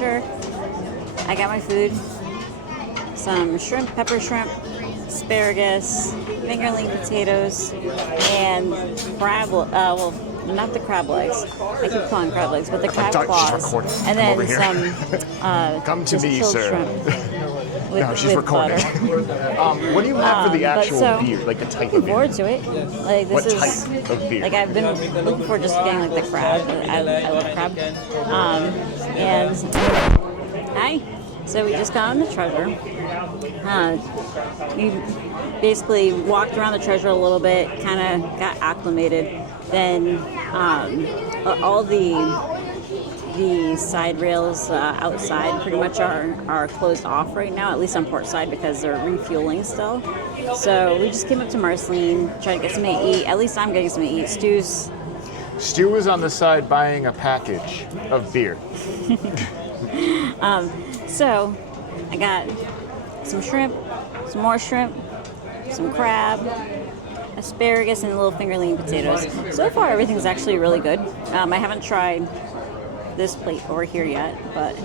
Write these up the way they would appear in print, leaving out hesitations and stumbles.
temperature. I got my food. Some shrimp, pepper shrimp, asparagus, fingerling potatoes, and crab. Well, not the crab legs. I keep calling crab legs, but the crab claws. And then some. Come to me, sir. With, no, she's recording. What do you have for the actual beer, like the type of beer? Looking forward to it. Like this what is type of beer? Like I've been looking for just getting like the crab. I love crab. And hi. So we just got on the treasure. We basically walked around the treasure a little bit, kind of got acclimated. Then all the side rails outside pretty much are closed off right now, at least on port side, because they're refueling still. So we just came up to Marceline, tried to get something to eat. At least I'm getting something to eat. Stu was on the side buying a package of beer. So I got some shrimp, some more shrimp, some crab, asparagus, and little fingerling potatoes. So far, everything's actually really good. I haven't tried this plate over here yet, but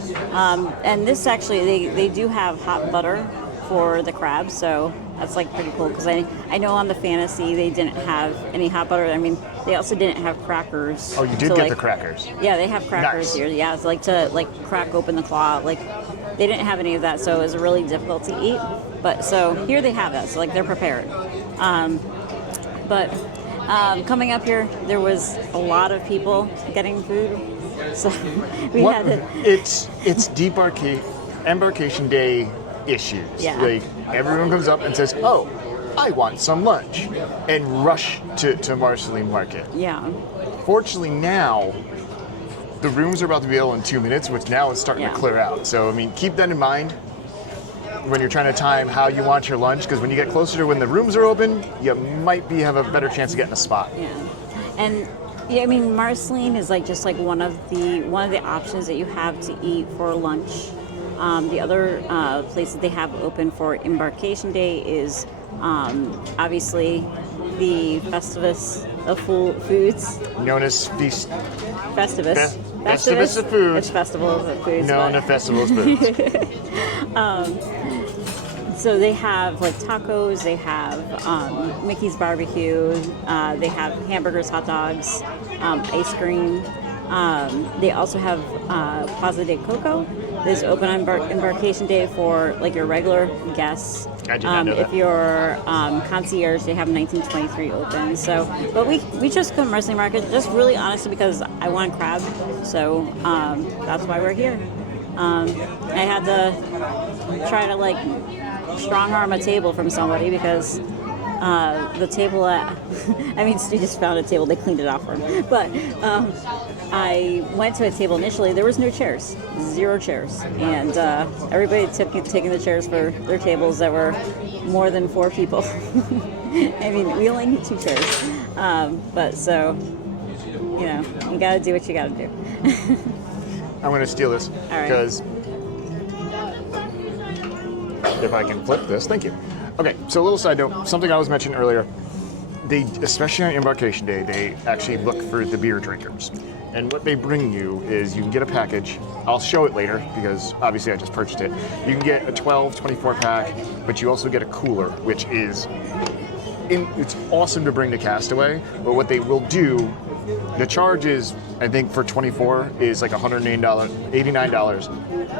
and this actually they do have hot butter for the crab, so that's like pretty cool, because I know on the Fantasy they didn't have any hot butter. I mean, they also didn't have crackers. Oh, you did get the crackers. Yeah, they have crackers nice. here. Yeah, it's like to crack open the claw. Like they didn't have any of that, so it was really difficult to eat. But so here they have it. So like they're prepared. But coming up here, there was a lot of people getting food. So we had to. It's embarkation day issues. Yeah. Like everyone comes up and says, "Oh, I want some lunch," and rush to Marceline Market. Yeah. Fortunately now, the rooms are about to be able in 2 minutes, which now is starting to clear out. So I mean, keep that in mind when you're trying to time how you want your lunch, because when you get closer to when the rooms are open, you might have a better chance of getting a spot. Yeah. And yeah, I mean, Marceline is like just like one of the options that you have to eat for lunch. The other places they have open for Embarkation Day is obviously the Festivus of Foods. Known as Feast. Festivus. Festivus of Foods. It's Festival of Foods. Known as Festival of Foods. So they have like tacos, they have Mickey's barbecue, they have hamburgers, hot dogs, ice cream. They also have Plaza de Coco. This is open on Embarkation Day for like your regular guests. I did not know that. If you're concierge, they have 1923 open. So, but we just come to Marceline Market just really honestly because I want crab. So that's why we're here. I had to try to like strong arm a table from somebody because the table at Stu just found a table, they cleaned it off for him, but I went to a table initially, there was no chairs, 0 chairs, and everybody taking the chairs for their tables that were more than 4 people. I mean, we only need 2 chairs, but so, you know, you gotta do what you gotta do. I'm gonna steal this because if I can flip this, thank you. Okay, so a little side note, something I was mentioning earlier, they, especially on Embarkation Day, they actually look for the beer drinkers. And what they bring you is you can get a package. I'll show it later because obviously I just purchased it. You can get a 12, 24 pack, but you also get a cooler, which is, it's awesome to bring to Castaway, but what they will do, the charge is, I think for 24 is like $89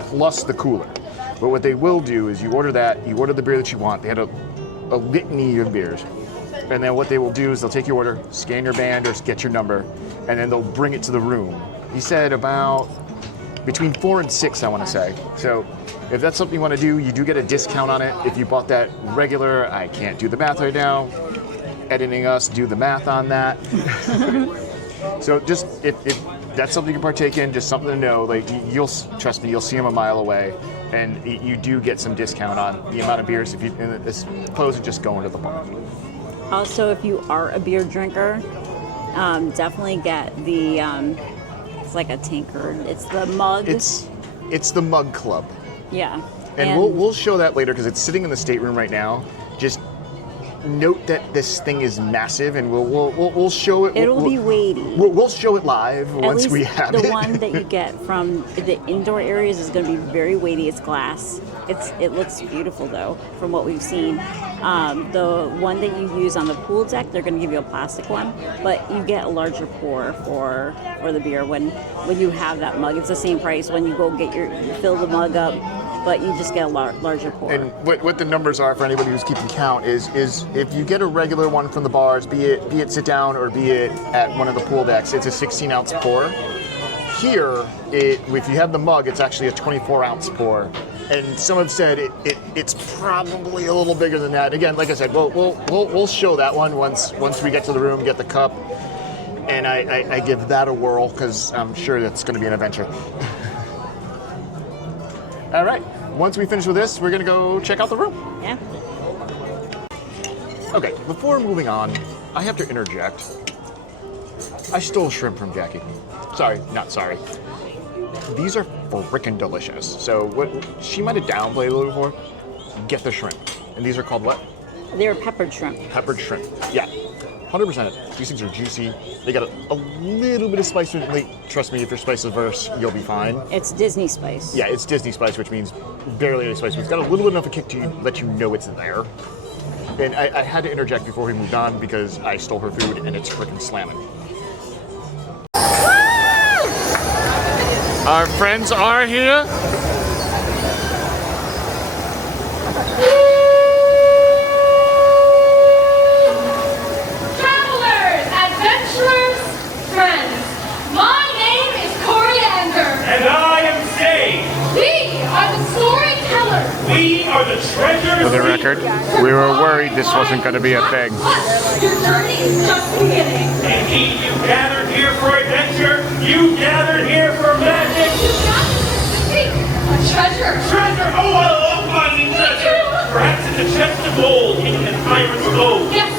plus the cooler. But what they will do is you order that, you order the beer that you want. They had a litany of beers. And then what they will do is they'll take your order, scan your band or get your number, and then they'll bring it to the room. He said about between 4 and 6, I want to say. So if that's something you want to do, you do get a discount on it. If you bought that regular, I can't do the math right now. Editing us, do the math on that. So just if that's something you can partake in, just something to know. Like you'll trust me, you'll see them a mile away, and you do get some discount on the amount of beers as opposed to just going to the bar. Also, if you are a beer drinker, definitely get the it's like a tankard. It's the mug. It's the mug club. Yeah. And we'll show that later because it's sitting in the stateroom right now. Just note that this thing is massive, and we'll show it. It'll be weighty. We'll show it live At once least we have the it. one that you get from the indoor areas is going to be very weighty. It's glass. It looks beautiful though, from what we've seen. The one that you use on the pool deck, they're going to give you a plastic one, but you get a larger pour for the beer when you have that mug. It's the same price when you go fill the mug up, but you just get a larger pour. And what the numbers are for anybody who's keeping count is if you get a regular one from the bars, be it sit down or be it at one of the pool decks, it's a 16-ounce pour. Here, if you have the mug, it's actually a 24-ounce pour. And some have said it's probably a little bigger than that. Again, like I said, we'll show that one once we get to the room, get the cup, and I give that a whirl because I'm sure that's going to be an adventure. All right, once we finish with this, we're going to go check out the room. Yeah. Okay, before moving on, I have to interject. I stole shrimp from Jackie. Sorry, not sorry. These are frickin' delicious. So what she might have downplayed a little before. Get the shrimp. And these are called what? They're peppered shrimp. Peppered shrimp. Yeah. 100%. These things are juicy. They got a little bit of spice with it. Like, trust me, if you're spice averse, you'll be fine. It's Disney spice. Yeah, it's Disney spice, which means barely any spice. But it's got a little bit enough of a kick to let you know it's there. And I had to interject before we moved on because I stole her food and it's frickin' slamming. Our friends are here. Travelers, adventurers, friends. My name is Coriander. And I am Sage. We are the storytellers. We are the treasures. For the record, we were worried this wasn't going to be a thing. Your journey is just beginning. Indeed, you gathered here for adventure. You gathered here for magic. You got to seek a treasure. Treasure! Oh, I love finding treasure. Perhaps it's a chest of gold hidden in iron stove. Yes,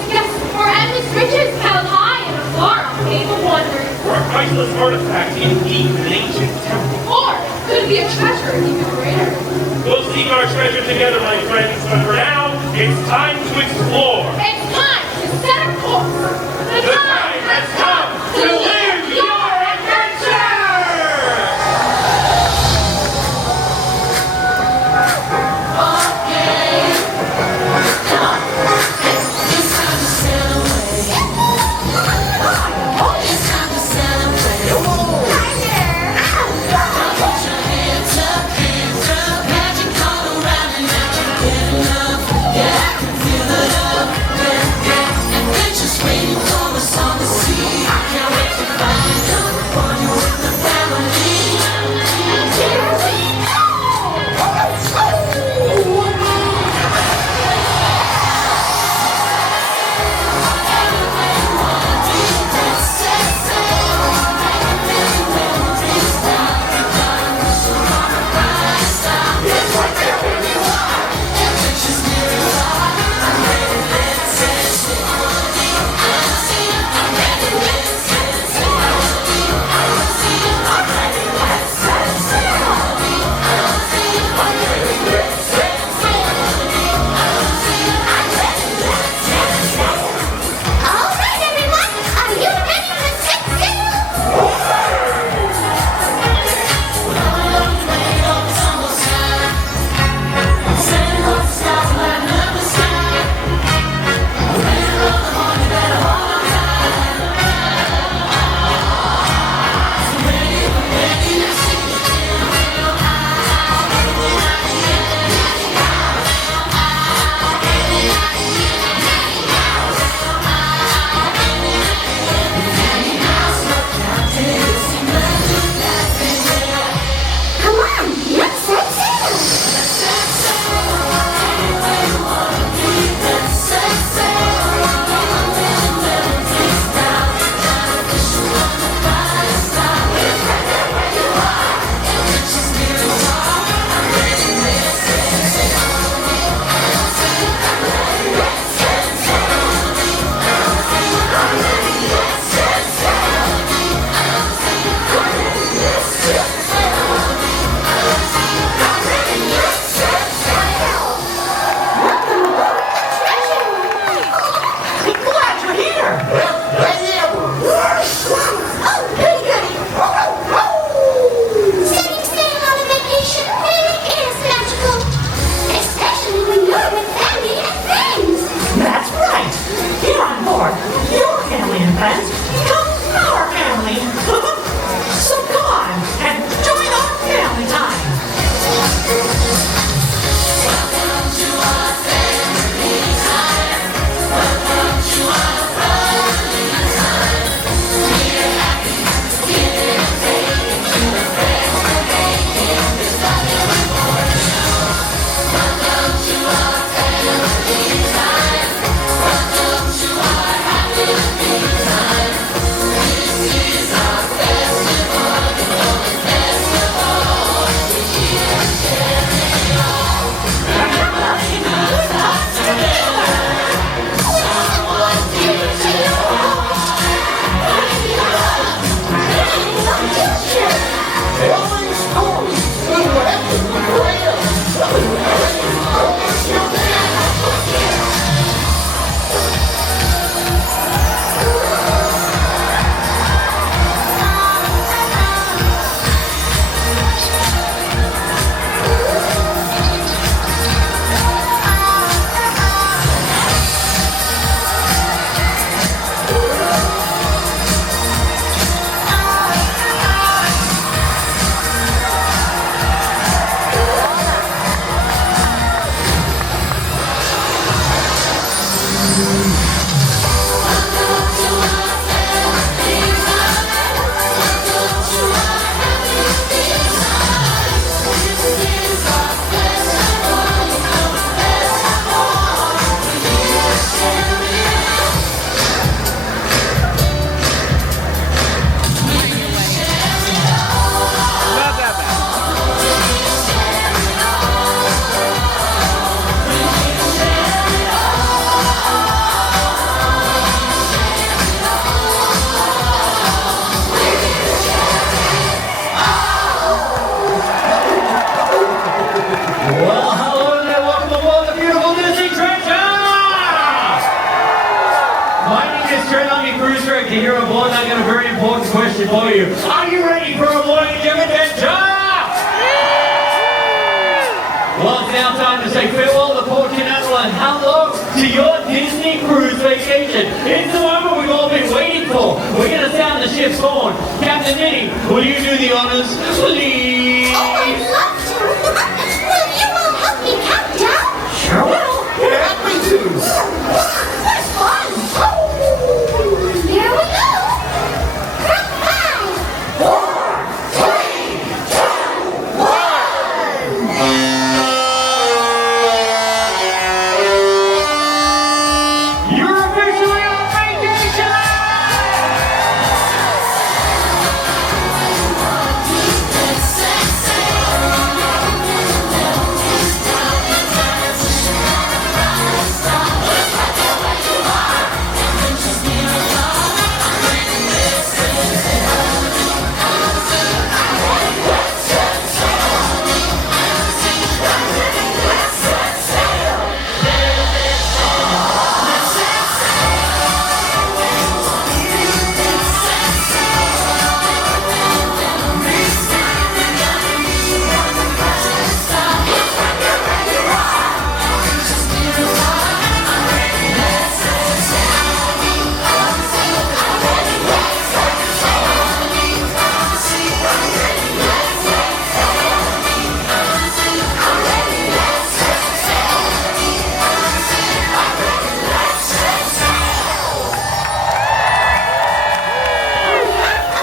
or endless riches held high in a far-off cave of wonders. Or a priceless artifact hidden deep in an ancient temple. Or could it be a treasure even greater? We'll seek our treasure together, my friends. But for now, it's time to explore. It's time to set a course. The time has come to live your adventure! It's time to sail away. It's time to celebrate. Right there. Now put your hands up. Magic all around and I can't get enough. Yeah, I can feel it up. Yeah. Adventure's waiting for us all. question for you. Are you ready for a voyage of adventure? Well, it's now time to say farewell to Port Canaveral and hello to your Disney cruise vacation. It's the moment we've all been waiting for. We're going to sound the ship's horn. Captain Nitty, will you do the honors, please? Oh, I'd love to. Will you all help me count down? Sure will. Happy to. That's fun. Here we go. Count 5, 4, 3, 2, 1. You're officially on vacation!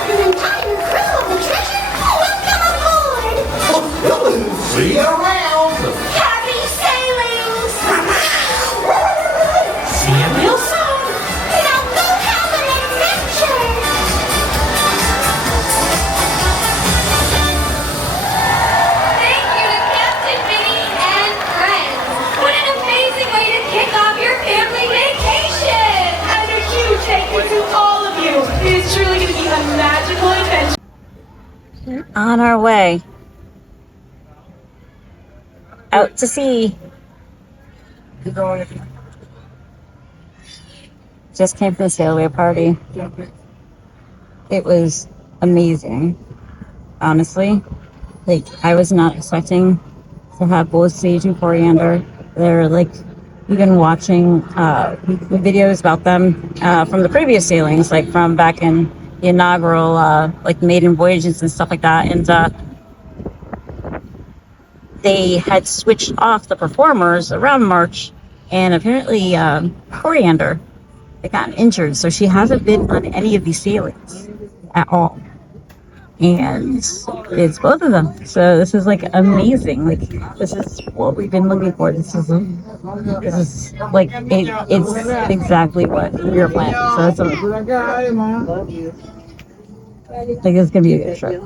An entire crew of the treasure. Welcome aboard. See you around. Happy sailings. See you real soon. Now go have an adventure. Thank you to Captain Minnie and friends. What an amazing way to kick off your family vacation. And a huge thank you to all of you. It is truly going to be a magical adventure. On our way out to sea. Just came from the Sailaway party. It was amazing, honestly. Like, I was not expecting to have both sage and coriander. They're like, we've been watching videos about them from the previous sailings, like from back in the inaugural like maiden voyages and stuff like that. And they had switched off the performers around March, and apparently coriander had gotten injured, so she hasn't been on any of these sailings at all. And it's both of them. So this is like amazing. Like, this is what we've been looking for. This is like it's exactly what we were planning. So it's like it's gonna be a good trip.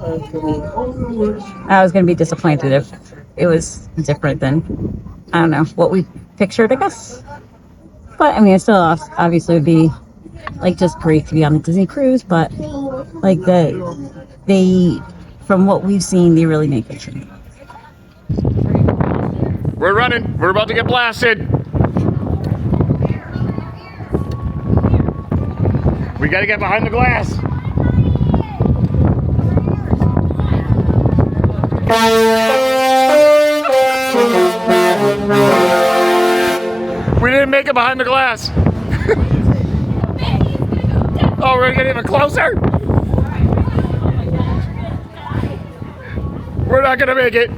I was gonna be disappointed if it was different than, I don't know, what we pictured, I guess. But I mean, it still obviously would be like just great to be on a Disney cruise. But like they, from what we've seen, they really make it true. We're running. We're about to get blasted. We gotta get behind the glass. We didn't make it behind the glass. Oh, we're gonna get even closer. We're not gonna make it.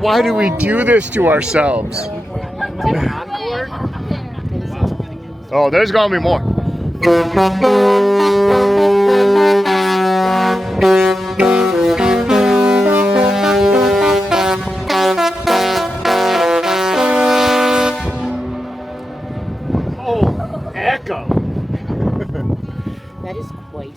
Why do we do this to ourselves? Oh, there's gonna be more. Oh, echo. That is quite.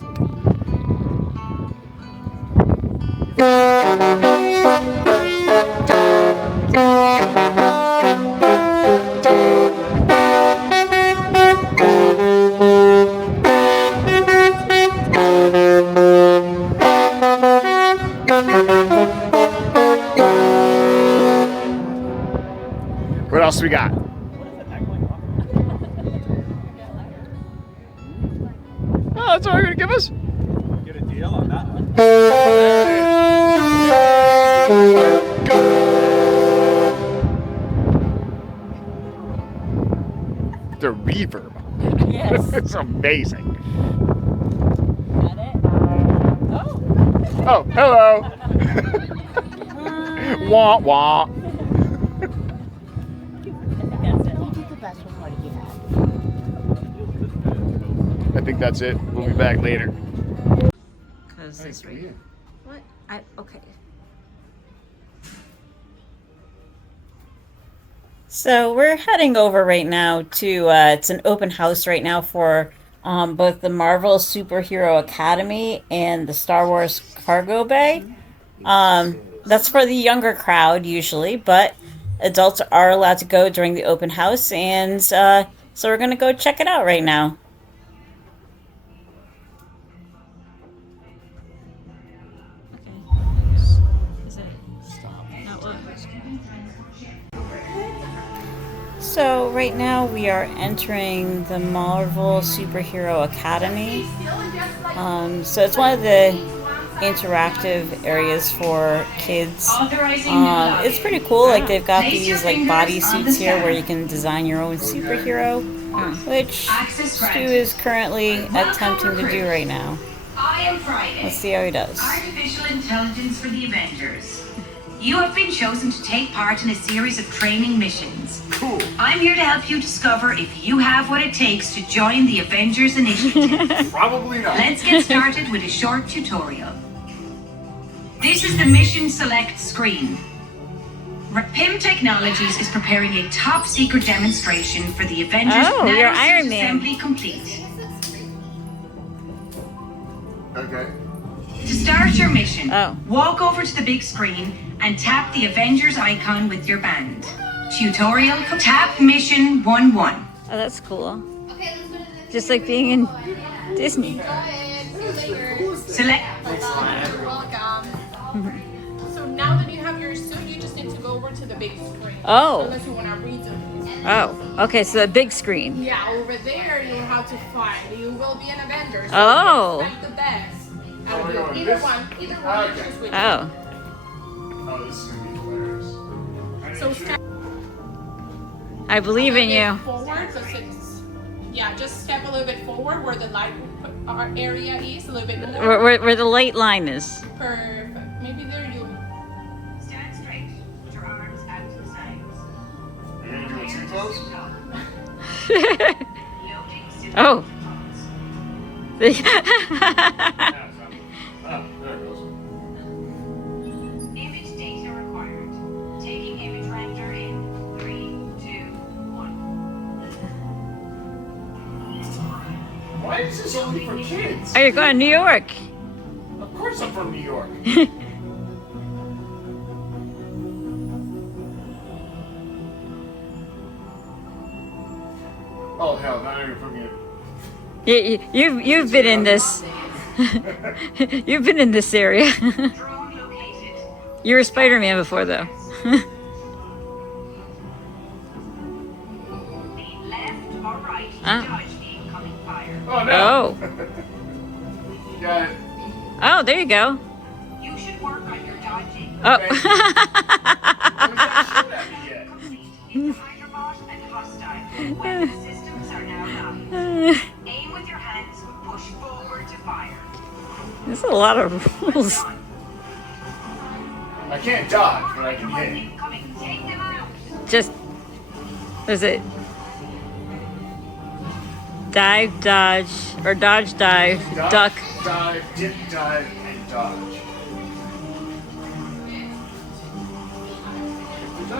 we got? Oh, that's all you're gonna give us? Get a deal on that one. The reverb. Yes. It's amazing. Got it? Oh. Oh, hello. Wah wah. I think that's it. We'll be back later. Because this what? Okay. So we're heading over right now to it's an open house right now for both the Marvel Superhero Academy and the Star Wars Cargo Bay. That's for the younger crowd usually, but adults are allowed to go during the open house, and so we're gonna go check it out right now. So right now we are entering the Marvel Superhero Academy. So it's one of the interactive areas for kids. It's pretty cool. Like they've got these like bodysuits here where you can design your own superhero, which Stu is currently attempting to do right now. I am Friday. Let's see how he does. Artificial intelligence for the Avengers. You have been chosen to take part in a series of training missions. Cool. I'm here to help you discover if you have what it takes to join the Avengers Initiative. Probably not. Let's get started with a short tutorial. This is the Mission Select screen. PIM Technologies is preparing a top secret demonstration for the Avengers Oh, you're Nanosuit Iron Man. Assembly Complete. Okay. To start your mission, Oh. walk over to the big screen and tap the Avengers icon with your band. Tutorial, tap Mission 1-1. Oh, that's cool. Just like being in Disney. Select. Welcome. So now that you have your suit, you just need to go over to the big screen. Oh. Unless you want to read them. Oh, okay, so the big screen. Yeah, over there you have to find. You will be an Avenger. So Oh. you select the best. Out of you. Either one. Either one. You choose which one. Oh. Oh, this is gonna be hilarious. So step I believe in you. forward, because it's, yeah, just step a little bit forward where the light area is, a little bit more. Where the light line is. Perfect. Maybe there you. Stand straight. Put your arms out to the sides. Are you gonna do it too close? Loading simple Oh. Oh, there it goes. Image data required. Taking image render in 3, 2, 1. Why is this only for kids? Oh, you're going to New York. Of course I'm from New York. Oh hell, now you're putting it. You've been in this. You've been in this area. Drone located. You were Spider-Man before, though. Lean left or right to Ah. dodge the incoming fire. Oh no. Oh. Got it. Oh, there you go. You should work on your dodging. Oh. Where's that shit at me yet? Complete. It's Hydrobot and hostile. Weapon systems are now locked. Aim with your hands. Push forward to fire. There's a lot of rules. I can't dodge, but I can hit. Incoming. Take them out. Just, is it dive, dodge, or dodge, dive, duck? Dive, dip, dive, and dodge.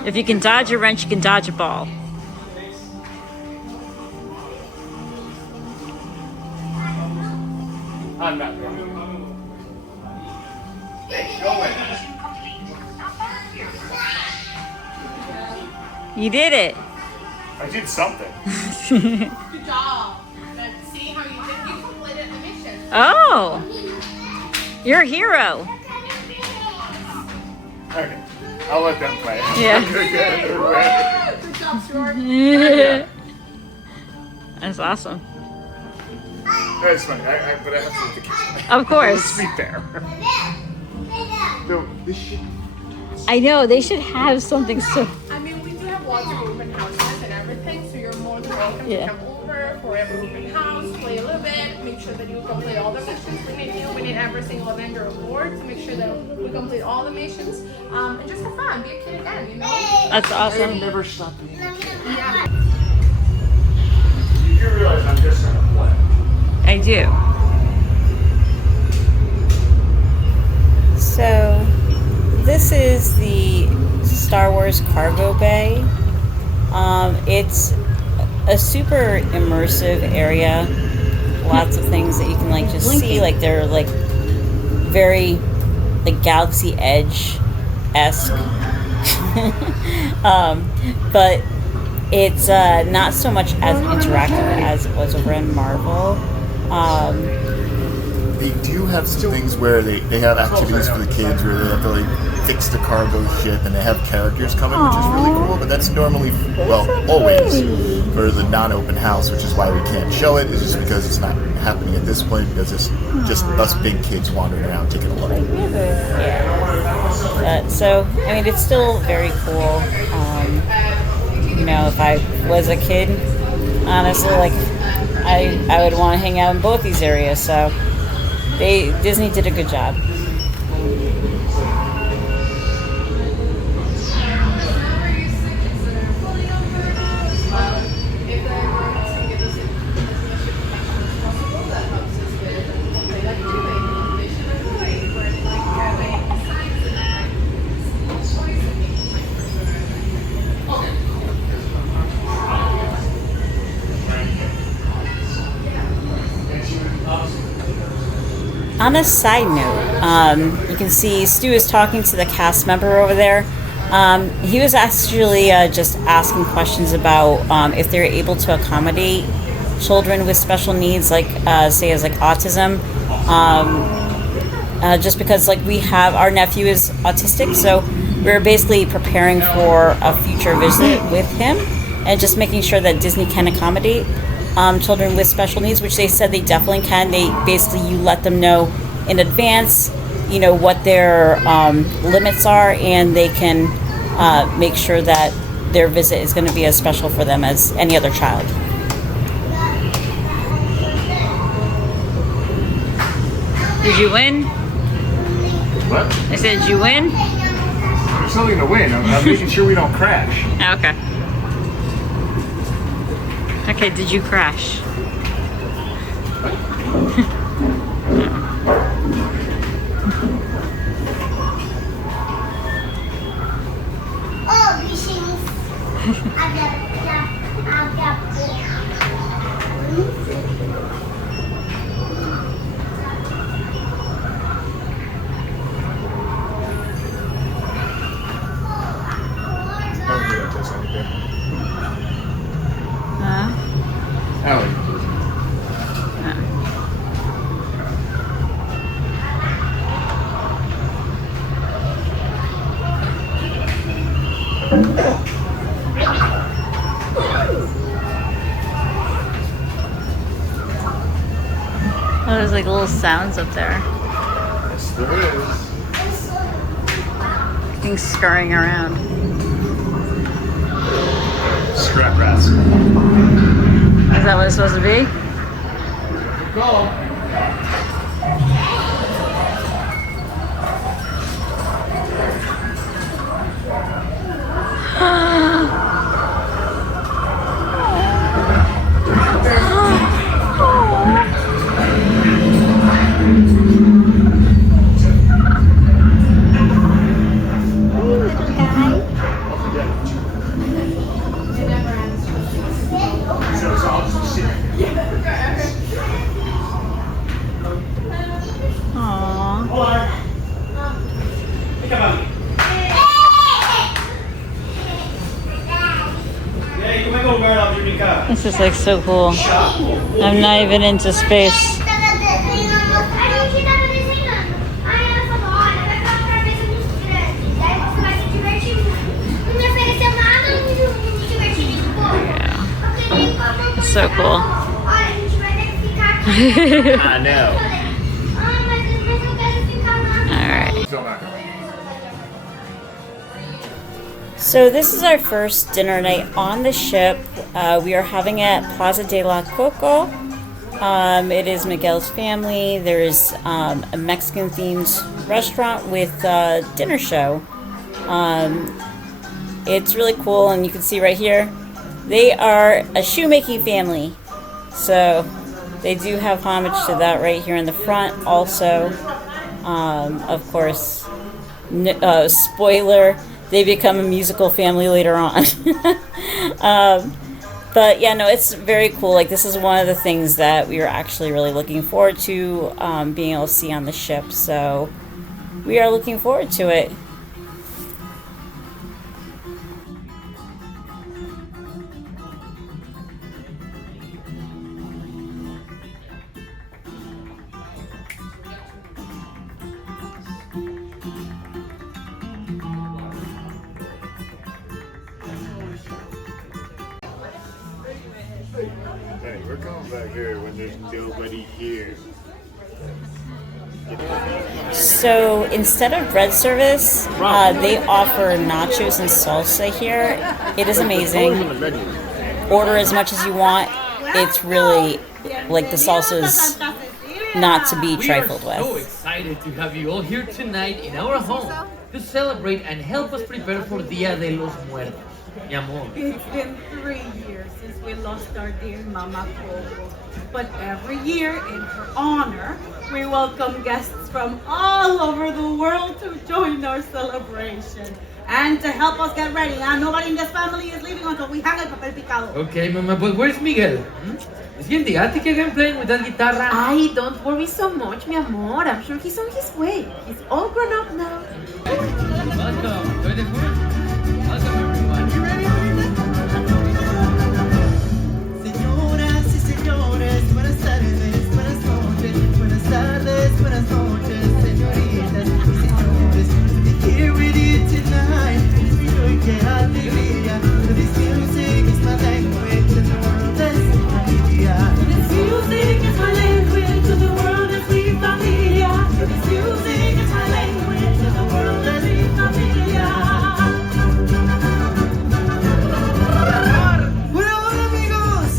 If you can dodge a wrench, you can dodge a ball. I'm not going. Hey, go away. Mission complete. Not bad here. You did it. I did something. Good job. Let's see how you did. You completed the mission. Oh, you're a hero. Okay, I'll let them play. Yeah. Good job. helps your That's awesome. That's funny, but I have to let the kids. Of course. Let's be fair. No, this shit. I know, they should have something so... I mean, we do have lots of open houses and everything, so you're more than welcome Yeah. to come over for every open house, play a little bit, make sure that you complete all the missions we need you. We need every single Avenger on board to make sure that we complete all the missions. And just have fun, be a kid again, you know? That's awesome. Never stop being. Yeah. You do realize I'm just gonna play. I do. So, this is the Star Wars cargo bay. It's a super immersive area. Lots of things that you can like just see, like they're like very like Galaxy Edge-esque. But it's not so much as interactive as it was over in Marvel. They do have some things where they have activities for the kids where they have to like fix the cargo ship and they have characters coming, which is really cool, but that's normally, well, always for the non-open house, which is why we can't show it, is just because it's not happening at this point, because it's just us big kids wandering around taking a look. Yeah. So, I mean, it's still very cool. You know, if I was a kid, honestly, like, I would want to hang out in both these areas, so Disney did a good job. On a side note, you can see Stu is talking to the cast member over there. He was actually just asking questions about if they're able to accommodate children with special needs, like say as like autism. Just because like we have, our nephew is autistic, so we're basically preparing for a future visit with him and just making sure that Disney can accommodate children with special needs, which they said they definitely can. They basically, you let them know in advance, you know, what their limits are, and they can make sure that their visit is going to be as special for them as any other child. Did you win? What? I said, did you win? There's nothing to win. I'm making sure we don't crash. Okay. Okay, did you crash? Oh, there's like little sounds up there. Yes, there is. Things scurrying around. Scrap rats. Is that what it's supposed to be? Go. This is like so cool. I'm not even into space. so cool. I know. All right. So this is our first dinner night on the ship. We are having it at Plaza de la Coco. It is Miguel's family. There's a Mexican-themed restaurant with a dinner show. It's really cool, and you can see right here, they are a shoemaking family. So they do have homage to that right here in the front. Also, of course, spoiler, they become a musical family later on. But yeah, no, it's very cool. Like, this is one of the things that we were actually really looking forward to being able to see on the ship. So we are looking forward to it. Hey, we're coming back here when there's nobody here. So instead of bread service, they offer nachos and salsa here. It is amazing. Order as much as you want. It's really, like, the salsa is not to be trifled We are so with. excited to have you all here tonight in our home to celebrate and help us prepare for Dia de los Muertos. Mi amor. It's been 3 years since we lost our dear Mama Coco. But every year, in her honor, we welcome guests from all over the world to join our celebration. And to help us get ready, nobody in this family is leaving until we hang el papel picado. Okay, Mama, but where's Miguel? Is he in the attic again playing with that guitarra? Ay, don't worry so much, mi amor. I'm sure he's on his way. He's all grown up now. Welcome. Enjoy the food. Welcome, everyone. You ready? Señoras y señores, buenas tardes, buenas noches, buenas tardes, buenas noches, señoritas y señores. To be here with you tonight, we know que alegría. This music is my language and the world is familia. This music is my language and the world is mi familia. This music is my language and the world is mi familia. Bueno, amigos.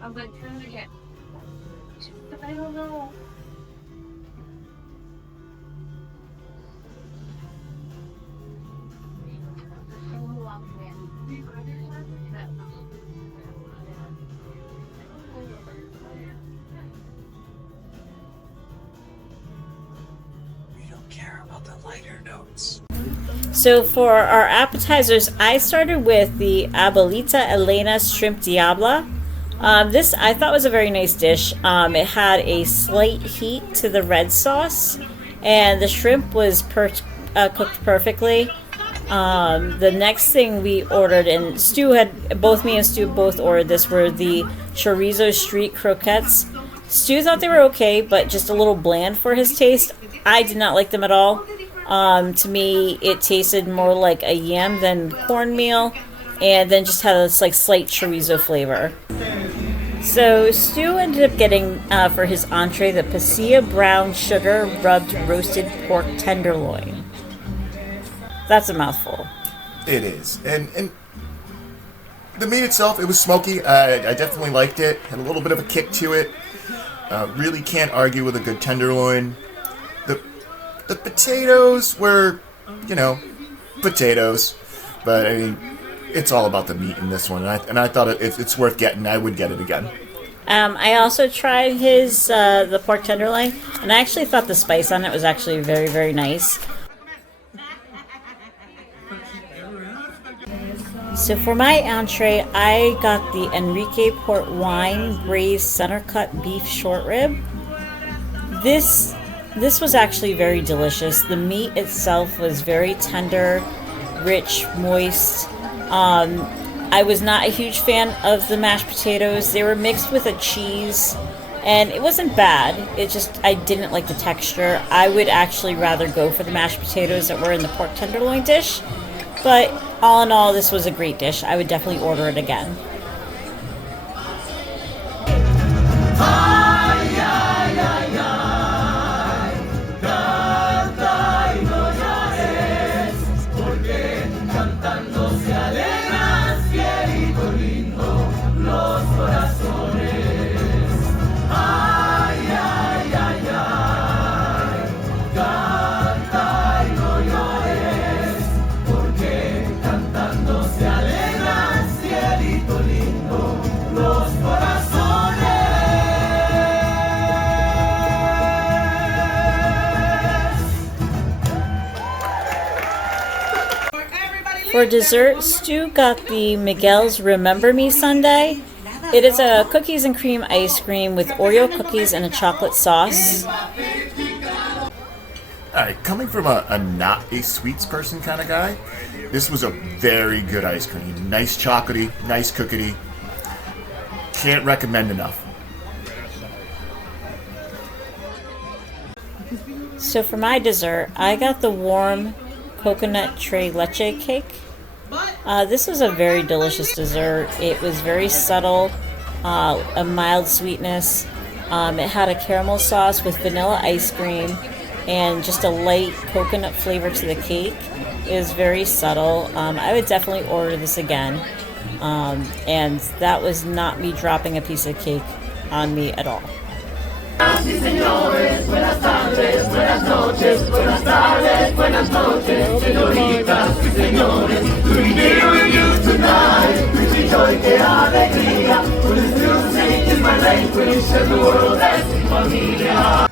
I'm like, turn it again. I don't know. So for our appetizers, I started with the Abuelita Elena's Shrimp Diabla. This I thought was a very nice dish. It had a slight heat to the red sauce, and the shrimp was cooked perfectly. The next thing we ordered, and Stu had, both me and Stu both ordered this, were the chorizo street croquettes. Stu thought they were okay, but just a little bland for his taste. I did not like them at all. To me, it tasted more like a yam than cornmeal, and then just had this like slight chorizo flavor. So Stu ended up getting for his entree the pasilla brown sugar rubbed roasted pork tenderloin. That's a mouthful. It is, and the meat itself, it was smoky. I definitely liked it. Had a little bit of a kick to it. Really can't argue with a good tenderloin. The potatoes were, potatoes, but I mean, it's all about the meat in this one, and I thought it's worth getting. I would get it again. I also tried his the pork tenderloin, and I actually thought the spice on it was actually very, very nice. So for my entree, I got the Enrique Port Wine braised center cut beef short rib. This was actually very delicious. The meat itself was very tender, rich, moist. I was not a huge fan of the mashed potatoes. They were mixed with a cheese, And it wasn't bad. It just, I didn't like the texture. I would actually rather go for the mashed potatoes that were in the pork tenderloin dish. But all in all, this was a great dish. I would definitely order it again. For dessert, Stu got the Miguel's Remember Me sundae. It is a cookies and cream ice cream with Oreo cookies and a chocolate sauce. Alright, coming from a not a sweets person kind of guy, this was a very good ice cream. Nice chocolatey, nice cookiety. Can't recommend enough. So for my dessert, I got the warm coconut tres leche cake. This was a very delicious dessert. It was very subtle, a mild sweetness. It had a caramel sauce with vanilla ice cream and just a light coconut flavor to the cake. It was very subtle. I would definitely order this again. And that was not me dropping a piece of cake on me at all. Sí, señores, buenas tardes, buenas noches, buenas tardes, buenas noches, señoritas y señores. To be here with you tonight, pretty joy, que alegría. For this music is my language, and the world es mi familia.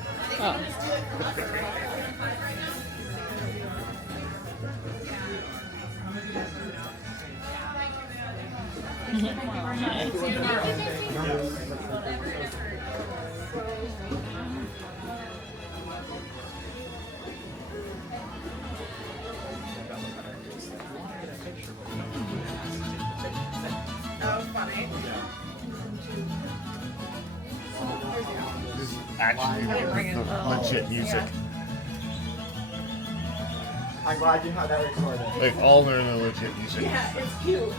Actually, the legit music. I'm glad you had that recorded. Like all the legit music. Yeah, it's cute.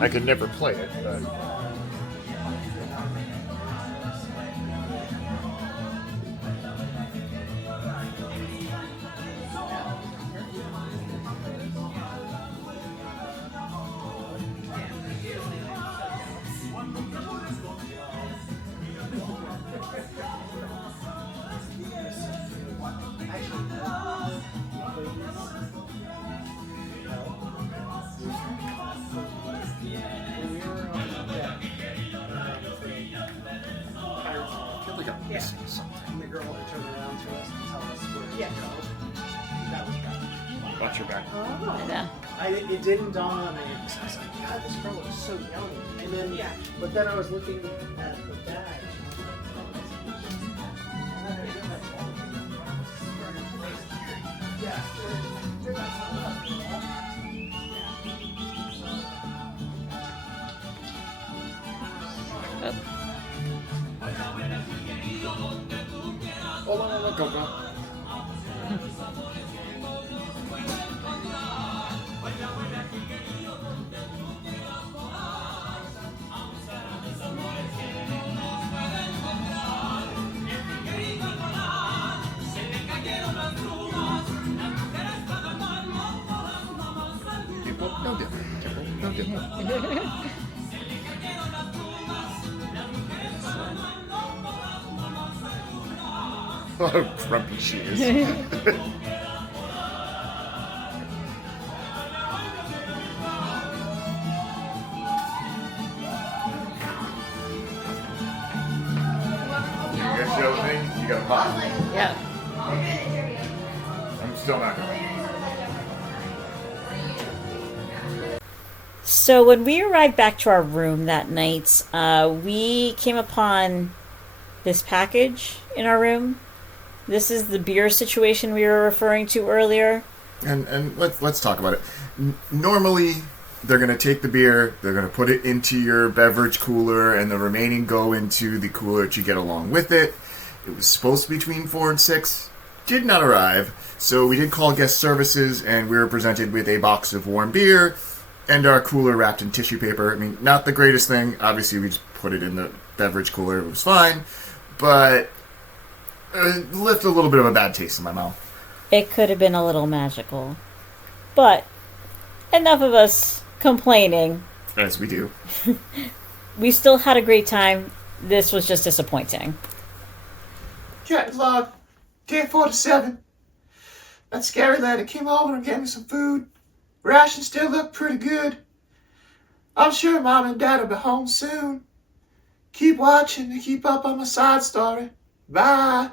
I could never play it, but. And the girl that turned around to us and tell us where to go. That was bad. Watch your back. Oh. Yeah. It didn't dawn on me. I was like, God, this girl was so young. And then, but then I was looking at her bag. Hold on, Coco. No dip. No dip. Oh, grumpy she is. You got show me? You got a pop? Yeah. I'm still not going. So when we arrived back to our room that night, we came upon this package in our room. This is the beer situation we were referring to earlier. And let's talk about it. Normally, they're going to take the beer, they're going to put it into your beverage cooler, and the remaining go into the cooler that you get along with it. It was supposed to be between 4 and 6. Did not arrive. So we did call guest services, and we were presented with a box of warm beer and our cooler wrapped in tissue paper. I mean, not the greatest thing. Obviously, we just put it in the beverage cooler. It was fine. But it left a little bit of a bad taste in my mouth. It could have been a little magical. But enough of us complaining. As we do. We still had a great time. This was just disappointing. Captain Log, 1047. That scary lady came over and gave me some food. Rations still look pretty good. I'm sure Mom and Dad will be home soon. Keep watching and keep up on my side story. Bye.